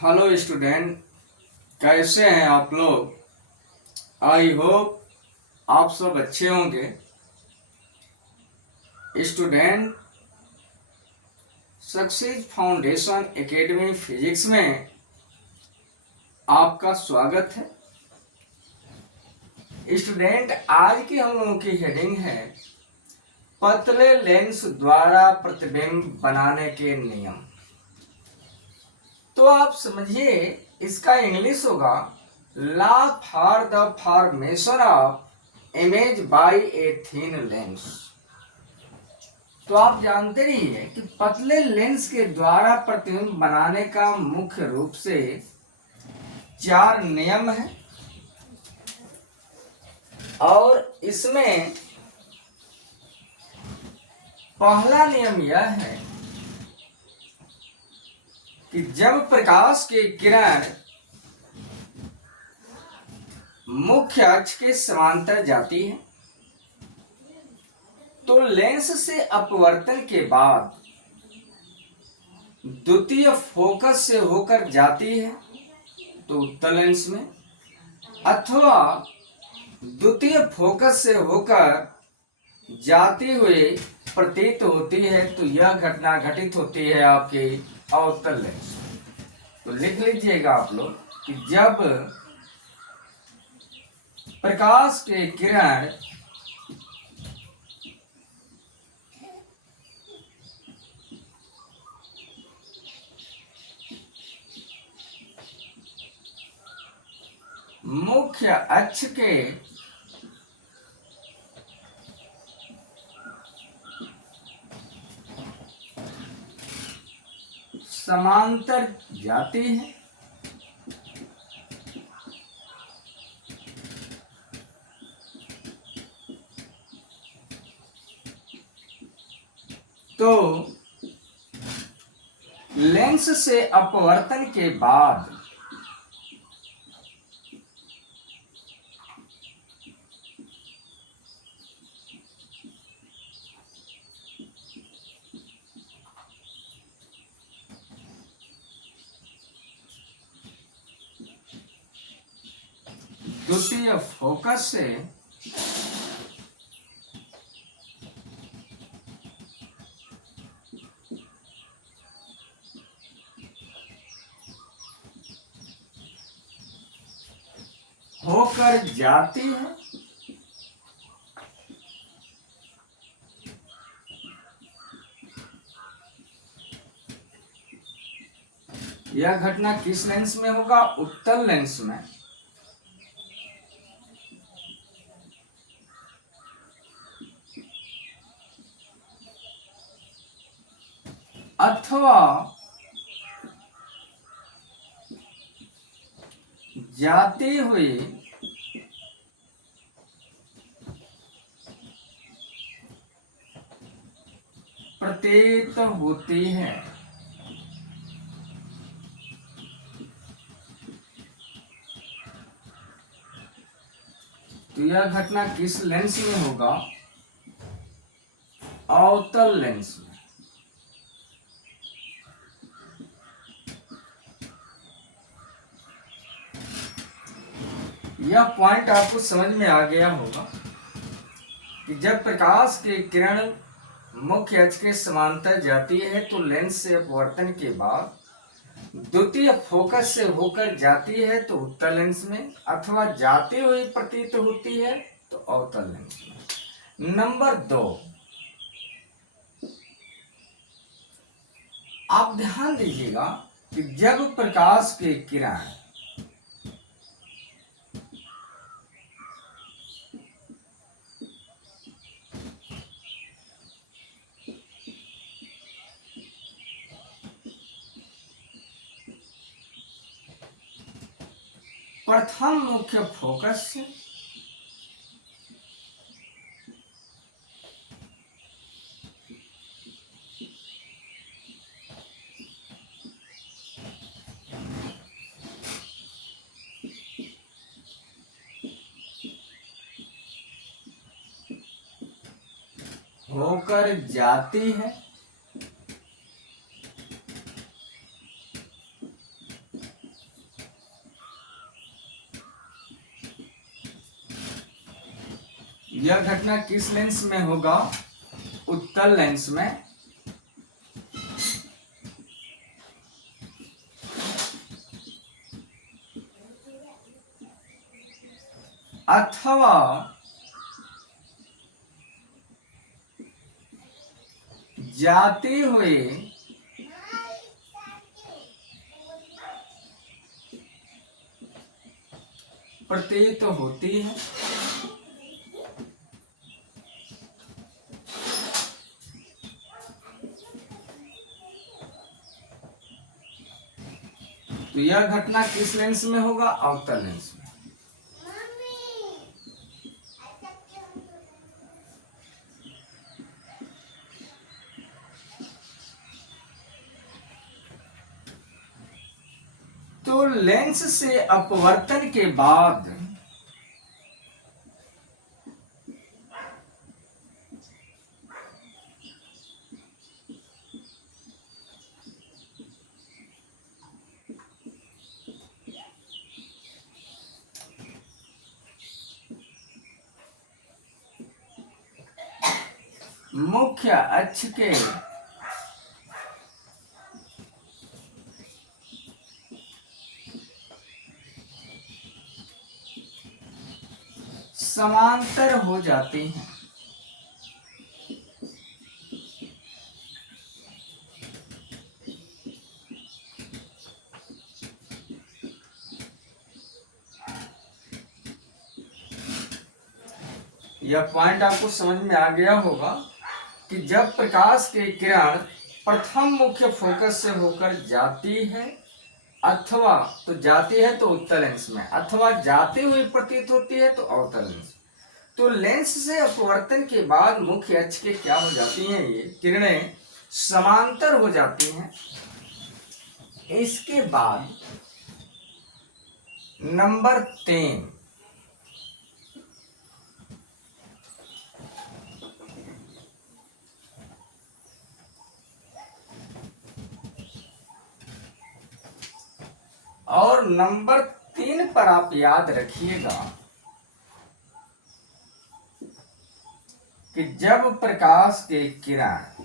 Hello student, कैसे हैं आप लोग। आई होप आप सब अच्छे होंगे। Student, success foundation academy physics में आपका स्वागत है। स्टूडेंट, आज की हम लोगों की हेडिंग है पतले लेंस द्वारा प्रतिबिंब बनाने के नियम। तो आप समझिए, इसका इंग्लिश होगा law for the formation of image by a thin lens. तो आप जानते ही हैं कि पतले लेंस के द्वारा प्रतिबिंब बनाने का मुख्य रूप से 4 नियम है और इसमें पहला नियम यह है कि जब प्रकाश की किरण मुख्य अक्ष के समांतर जाती है तो लेंस से अपवर्तन के बाद द्वितीय फोकस से होकर जाती है तो उत्तल लेंस में, अथवा द्वितीय फोकस से होकर जाती हुई प्रतीत होती है तो यह घटना घटित होती है आपके अवतल लेंस। तो लिख लीजिएगा आप लोग कि जब प्रकाश के किरण मुख्य अक्ष के समांतर जाती है तो लेंस से अपवर्तन के बाद द्वितीय फोकस से होकर जाती है यह घटना किस लेंस में होगा? उत्तल लेंस में। अथवा जाती हुई प्रतीत होती है। तो यह घटना किस लेंस में होगा? अवतल लेंस में। यह पॉइंट आपको समझ में आ गया होगा कि जब प्रकाश की किरण मुख्य अक्ष के समांतर जाती है तो लेंस से अपवर्तन के बाद द्वितीय फोकस से होकर जाती है तो उत्तल लेंस में, अथवा जाती हुई प्रतीत होती है तो अवतल लेंस में। नंबर 2, आप ध्यान दीजिएगा कि जब प्रकाश की किरण प्रथम मुख्य फोकस से होकर जाती है यह घटना किस लेंस में होगा? उत्तल लेंस में। अथवा जाते हुए प्रतीत होती है। तो यह घटना किस लेंस में होगा? अवतल लेंस में। तो लेंस से अपवर्तन के बाद मुख्य अक्ष के समांतर हो जाते हैं। यह पॉइंट आपको समझ में आ गया होगा कि जब प्रकाश की किरण प्रथम मुख्य फोकस से होकर जाती है, अथवा तो जाती है तो उत्तल लेंस में, अथवा जाते हुए प्रतीत होती है तो अवतल लेंस। तो लेंस से अपवर्तन के बाद मुख्य अक्ष के क्या हो जाती हैं? ये किरणें समांतर हो जाती हैं। इसके बाद नंबर 3, और नंबर 3 पर आप याद रखिएगा कि जब प्रकाश के किरण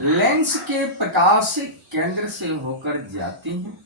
लेंस के प्रकाशिक केंद्र से होकर जाती हैं,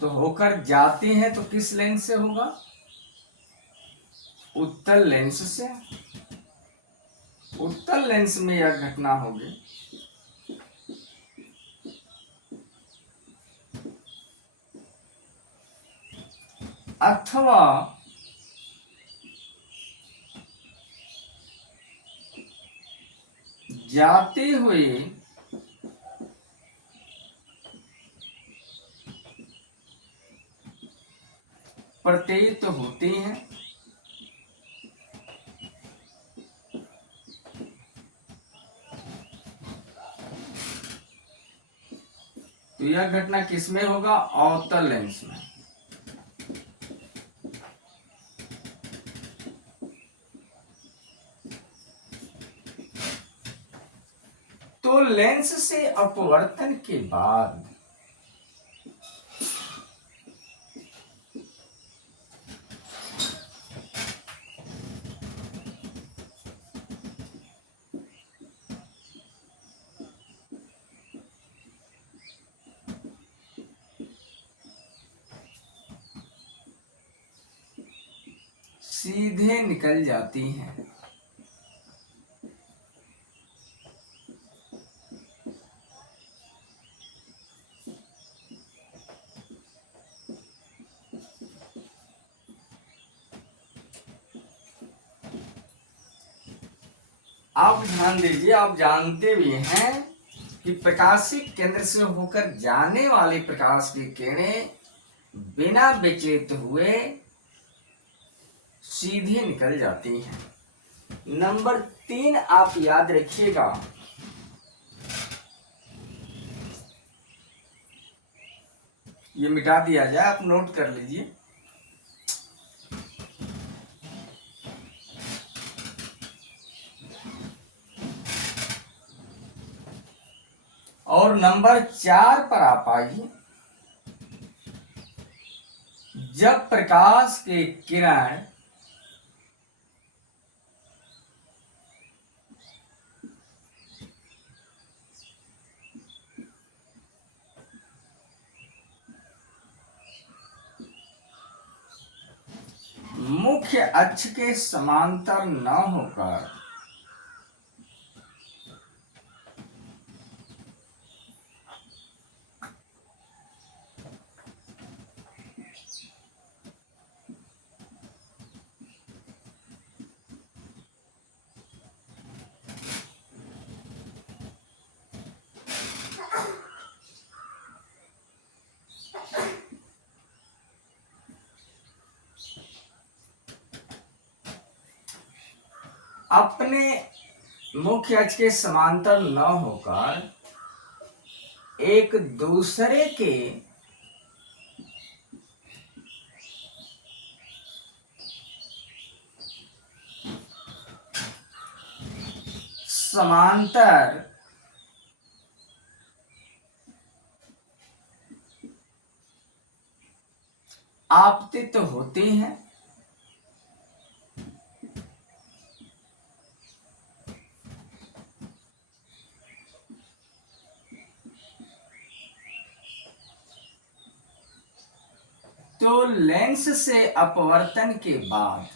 तो होकर जाती हैं तो किस लेंस से होगा? उत्तल लेंस से। उत्तल लेंस में यह घटना होगी। अथवा जाते हुए प्रतीत होती हैं। तो यह घटना किसमें होगा? अवतल लेंस में। तो लेंस से अपवर्तन के बाद सीधे निकल जाती हैं। आप ध्यान दीजिए, आप जानते भी हैं कि प्रकाशिक केंद्र से होकर जाने वाले प्रकाश की किरणें बिना विचलित हुए सीधे निकल जाती हैं। नंबर 3 आप याद रखिएगा, ये मिटा दिया जाए, आप नोट कर लीजिए। और नंबर 4 पर आप आइए, जब प्रकाश के किरण मुख्य अक्ष के समांतर न होकर अपने मुख्य अक्ष के समांतर न होकर एक दूसरे के समांतर आपतित होती हैं, तो लेंस से अपवर्तन के बाद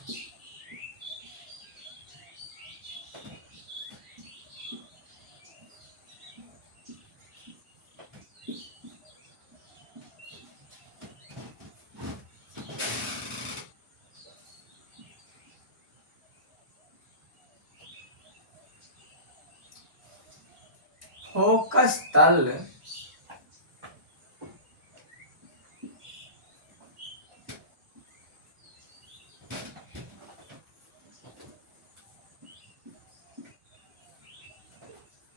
फोकस तल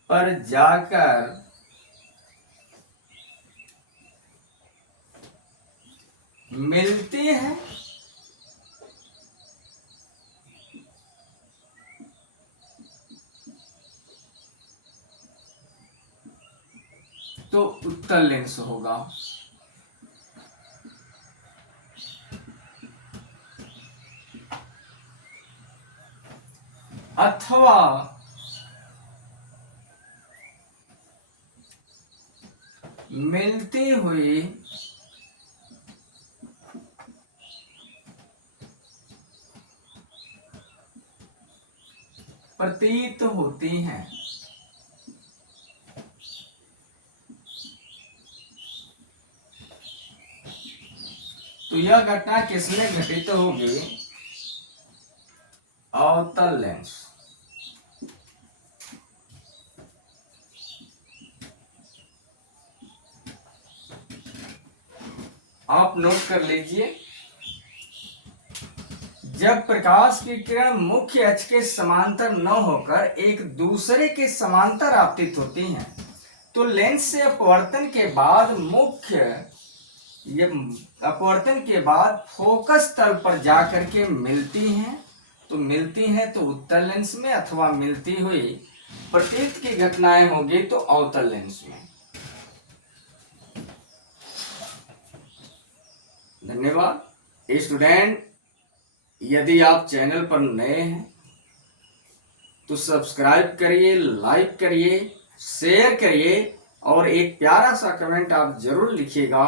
पर जाकर मिलती है, तो उत्तल लेंस होगा। अथवा मिलती हुई प्रतीत होती हैं। तो यह घटना किसमें घटित होगी? अवतल लेंस। आप नोट कर लीजिए, जब प्रकाश की किरण मुख्य अक्ष के समांतर न होकर एक दूसरे के समांतर आपतित होती हैं, तो लेंस से अपवर्तन के बाद अपवर्तन के बाद फोकस तल पर जाकर के मिलती हैं, तो उत्तल लेंस में, अथवा मिलती हुई प्रतीत की घटनाएं होगी तो अवतल लेंस में। धन्यवाद स्टूडेंट। यदि आप चैनल पर नए हैं तो सब्सक्राइब करिए, लाइक करिए, शेयर करिए और एक प्यारा सा कमेंट आप जरूर लिखिएगा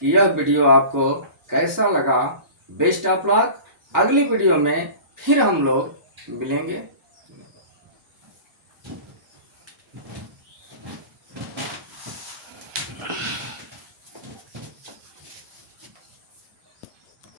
कि यह वीडियो आपको कैसा लगा। Best of luck. अगली वीडियो में फिर हम लोग मिलेंगे।